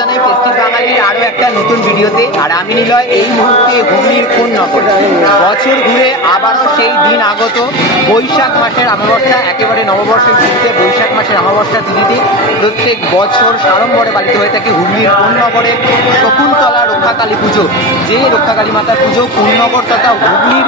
জানাই ফেস্টিভ বাঙালির আরো একটা নতুন ভিডিওতে। আর আমি নিলয় এই মুহূর্তে হুগলির কোন নগর। বছর ঘুরে আবারও সেই দিন আগত, বৈশাখ মাসের অমাবস্যা, একেবারে নববর্ষের তিথিতে, বৈশাখ মাসের অমাবস্যা তিথিতে প্রত্যেক বছর সাড়ম্বরে পালিত হয়ে থাকে হুগলির কোন নগরের শকুন্তলা রক্ষাকালী পুজো। যে রক্ষাকালী মাতার পুজো কোন্নগর তথা হুগলির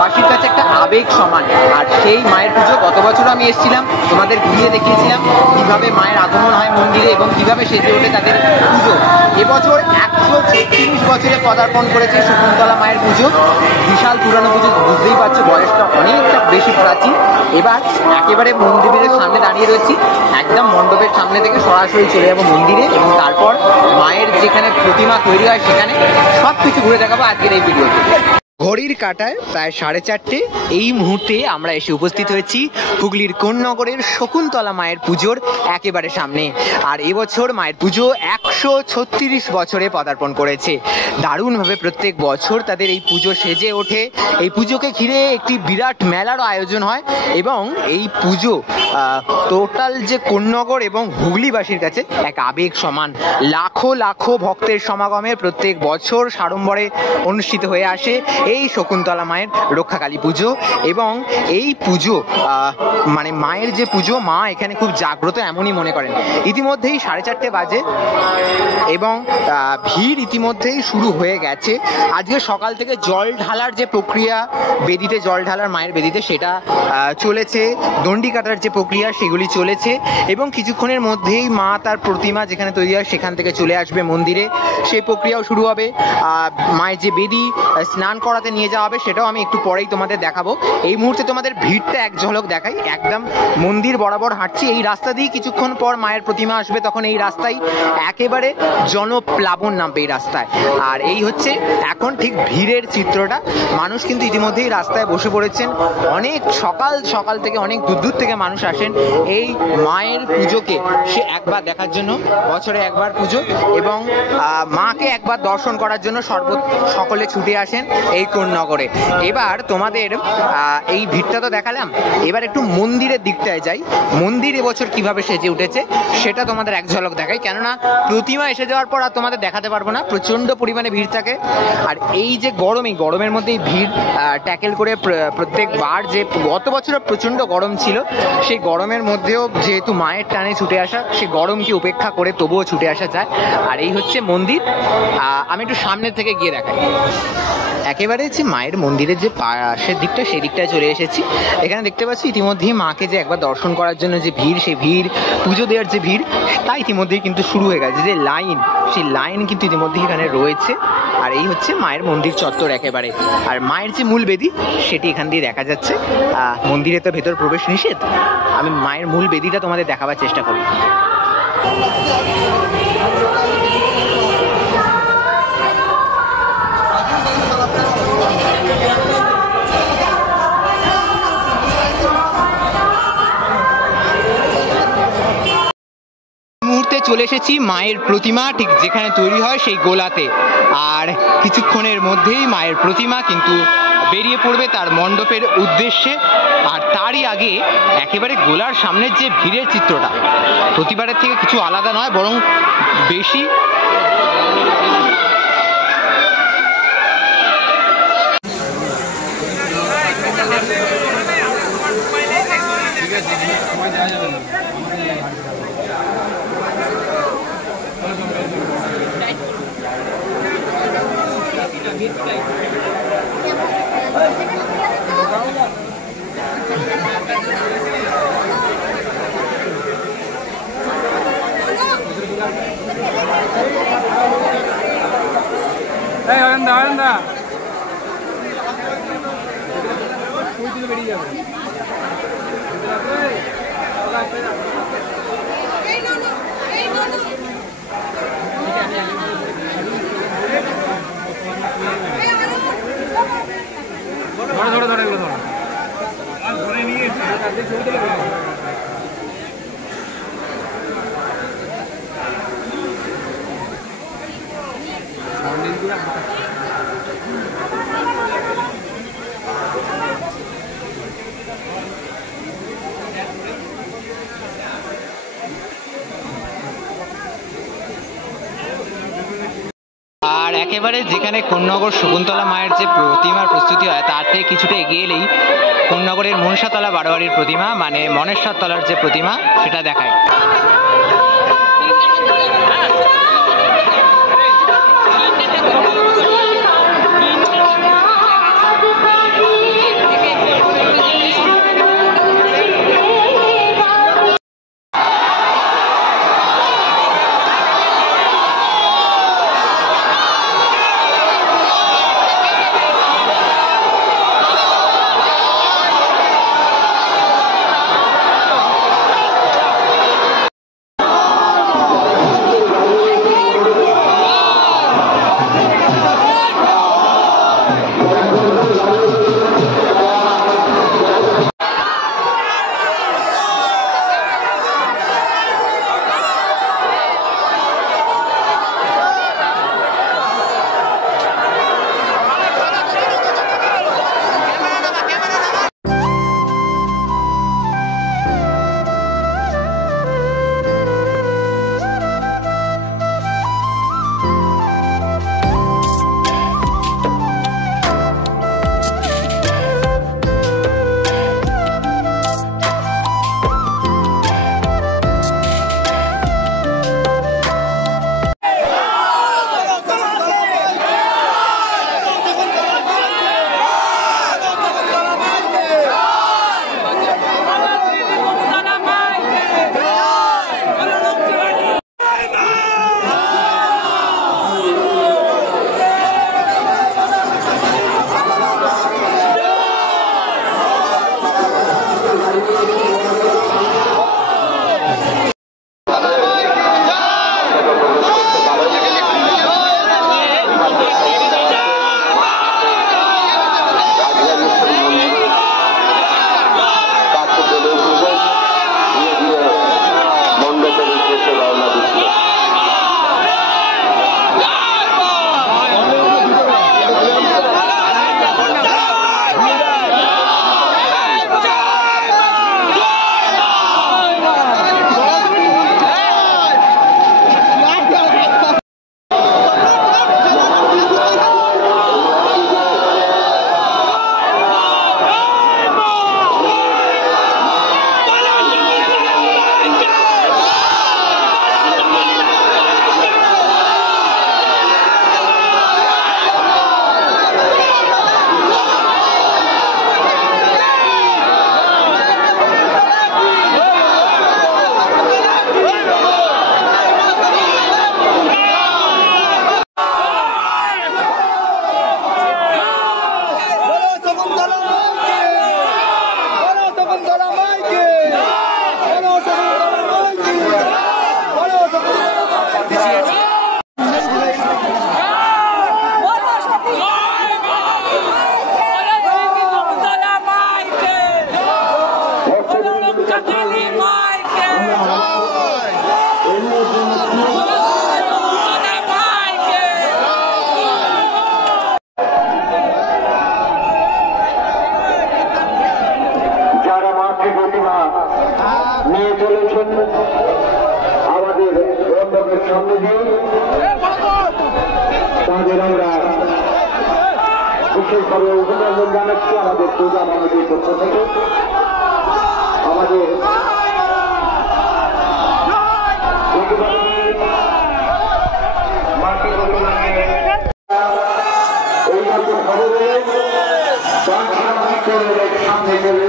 বাসীর কাছে একটা আবেগ সমান। আর সেই মায়ের পুজো গত বছর আমি এসেছিলাম, তোমাদের ঘুরিয়ে দেখিয়েছিলাম কিভাবে মায়ের আগমন হয় মন্দিরে এবং কিভাবে সেজে ওঠে তাদের পুজো। এবছর 136 বছরে পদার্পণ করেছে শকুন্তলা মায়ের পুজো। বিশাল পুরানো পুজো, বুঝতেই পারছো বয়সটা অনেকটা বেশি প্রাচীন। এবার একেবারে মন্দিরের সামনে দাঁড়িয়ে রয়েছি, একদম মণ্ডপের সামনে থেকে সরাসরি চলে যাবো মন্দিরে এবং তারপর মায়ের যেখানে প্রতিমা তৈরি হয় সেখানে সব কিছু ঘুরে দেখাবো আজকের এই ভিডিওতে। ঘড়ির কাঁটায় প্রায় 4:30 এই মুহূর্তে আমরা এসে উপস্থিত হয়েছি হুগলির কোন নগরের শকুন্তলা মায়ের পুজোর একেবারে সামনে। আর এবছর মায়ের পুজো 136 বছরে পদার্পণ করেছে। দারুণভাবে প্রত্যেক বছর তাদের এই পুজো সেজে ওঠে। এই পুজোকে ঘিরে একটি বিরাট মেলারও আয়োজন হয় এবং এই পুজো টোটাল যে কোন্নগর এবং হুগলিবাসীর কাছে এক আবেগ সমান। লাখো লাখো ভক্তের সমাগমে প্রত্যেক বছর সাড়ম্বরে অনুষ্ঠিত হয়ে আসে এই শকুন্তলা মায়ের রক্ষাকালী পুজো। এবং এই পুজো মানে মায়ের যে পুজো, মা এখানে খুব জাগ্রত এমনই মনে করেন। ইতিমধ্যেই 4:30 বাজে এবং ভিড় ইতিমধ্যেই শুরু হয়ে গেছে। আজকে সকাল থেকে জল ঢালার যে প্রক্রিয়া, বেদিতে জল ঢালার মায়ের বেদিতে, সেটা চলেছে। দণ্ডি কাটার যে প্রক্রিয়া সেগুলি চলেছে এবং কিছুক্ষণের মধ্যেই মা তার প্রতিমা যেখানে তৈরি হয় সেখান থেকে চলে আসবে মন্দিরে, সেই প্রক্রিয়াও শুরু হবে। মায়ের যে বেদি স্নান করাতে নিয়ে যাওয়া হবে সেটাও আমি একটু পরেই তোমাদের দেখাবো। এই মুহূর্তে তোমাদের ভিড়টা এক ঝলক দেখাই। একদম মন্দির বরাবর হাঁটছি, এই রাস্তা দিয়ে কিছুক্ষণ পর মায়ের প্রতিমা আসবে, তখন এই রাস্তায় একেবারে জনপ্লাবন নামবে এই রাস্তায়। আর এই হচ্ছে এখন ঠিক ভিড়ের চিত্রটা। মানুষ কিন্তু ইতিমধ্যেই রাস্তায় বসে পড়েছেন। অনেক সকাল সকাল থেকে অনেক দূর দূর থেকে মানুষ আসেন এই মায়ের পুজোকে সে একবার দেখার জন্য। বছরে একবার পুজো এবং মাকে একবার দর্শন করার জন্য সকলে ছুটে আসেন এই কোন নগরে। এবার তোমাদের এই ভিড়টা তো দেখালাম, এবার একটু মন্দিরের দিকটায় যাই। মন্দির এবছর কিভাবে সেজে উঠেছে সেটা তোমাদের এক ঝলক দেখাই, কেননা প্রতিমা এসে যাওয়ার পর আর তোমাদের দেখাতে পারবো না, প্রচণ্ড পরিমাণে ভিড় থাকে। আর এই যে গরম, এই গরমের মধ্যে এই ভিড় ট্যাকেল করে প্রত্যেকবার, যে গত বছর প্রচণ্ড গরম ছিল, সেই গরমের মধ্যেও যেহেতু মায়ের টানে ছুটে আসা, সেই গরমকে উপেক্ষা করে তবুও ছুটে আসা যায়। আর এই হচ্ছে মন্দির। আমি একটু সামনের থেকে গিয়ে দেখাই। একেবারে যে মায়ের মন্দিরের যে পাশের দিকটা, সেই দিকটায় চলে এসেছি। এখানে দেখতে পাচ্ছি ইতিমধ্যেই মাকে যে একবার দর্শন করার জন্য যে ভিড়, সেই ভিড়, পুজো দেওয়ার যে ভিড়, তা ইতিমধ্যেই কিন্তু শুরু হয়ে গেছে। যে লাইন, সেই লাইন কিন্তু ইতিমধ্যেই এখানে রয়েছে। আর এই হচ্ছে মায়ের মন্দির চত্বর একেবারে। আর মায়ের যে মূল বেদি সেটি এখান দিয়ে দেখা যাচ্ছে। মন্দিরে তো ভেতর প্রবেশ নিষেধ, আমি মায়ের মূল বেদিটা তোমাদের দেখাবার চেষ্টা করি। চলে এসেছি মায়ের প্রতিমা ঠিক যেখানে তৈরি হয় সেই গোলাতে। আর কিছুক্ষণের মধ্যেই মায়ের প্রতিমা কিন্তু বেরিয়ে পড়বে তার মণ্ডপের উদ্দেশ্যে। আর তারই আগে একেবারে গোলার সামনের যে ভিড়ের চিত্রটা প্রতিবারের থেকে কিছু আলাদা নয়, বরং বেশি। একেবারে যেখানে কোন্নগর শকুন্তলা মায়ের যে প্রতিমার প্রস্তুতি হয় তার থেকে কিছুটা এগিয়ে এলেই কোন্নগরের মনসাতলা বারোয়ারির প্রতিমা মানে মনেশ্বর তলার যে প্রতিমা সেটা দেখায়। নিয়ে চলেছেন আমাদের বন্ধকের সামনে দিয়ে তাদের আমরা বিশেষভাবে অভিনন্দন জানাচ্ছি আমাদের পূজা মানুষের পক্ষ থেকে। আমাদের এই মতো খবরে সামনে চলে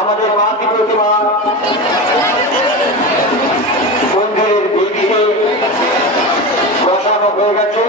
আমাদের মাতৃ প্রতিমা মন্দিরের বেদিতে বসানো হয়ে গেছে।